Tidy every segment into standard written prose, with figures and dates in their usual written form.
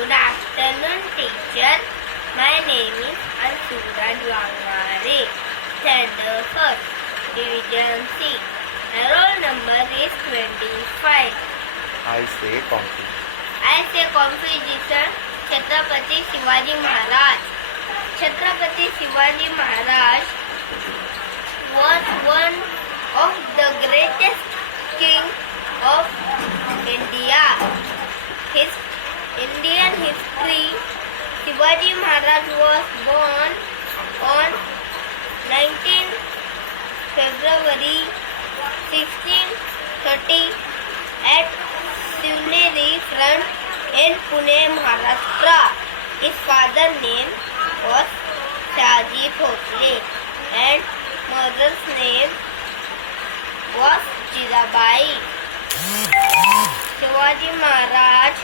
Good afternoon, teacher. My name is Ansuraj Wangare. Standard first, Division C. My roll number is 25. I say coffee. I say composition Chhatrapati Shivaji Maharaj. Chhatrapati Shivaji Maharaj was one of the greatest king of India. His Indian history. Shivaji Maharaj was born on 19 February 1630 at Shivneri front in Pune, Maharashtra. His father's name was Shaji Bhosle and mother's name was Jirabai. Shivaji Maharaj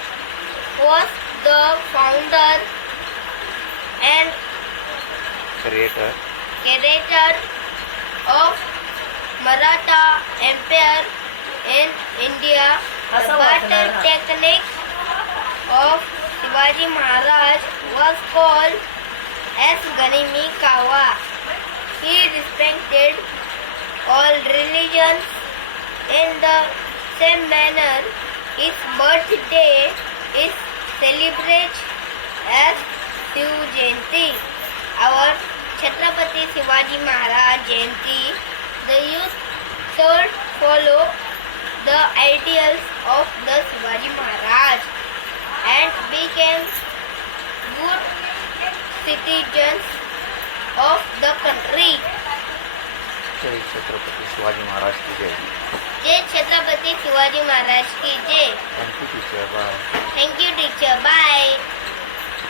was the founder and Creator. creator of Maratha Empire in India. The battle technique of Shivaji Maharaj was called as Ganimi Kawa. He respected all religions in the same manner. His birthday is celebrated as Shiv Jayanti. Our Chhatrapati Shivaji Maharaj Jayanti, the youth should follow the ideals of the Shivaji Maharaj and become good citizens of the country. जय छत्रपती शिवाजी महाराज की जय. जय छत्रपति शिवाजी महाराज की जय. Thank you teacher. Bye. Thank you, teacher. Bye.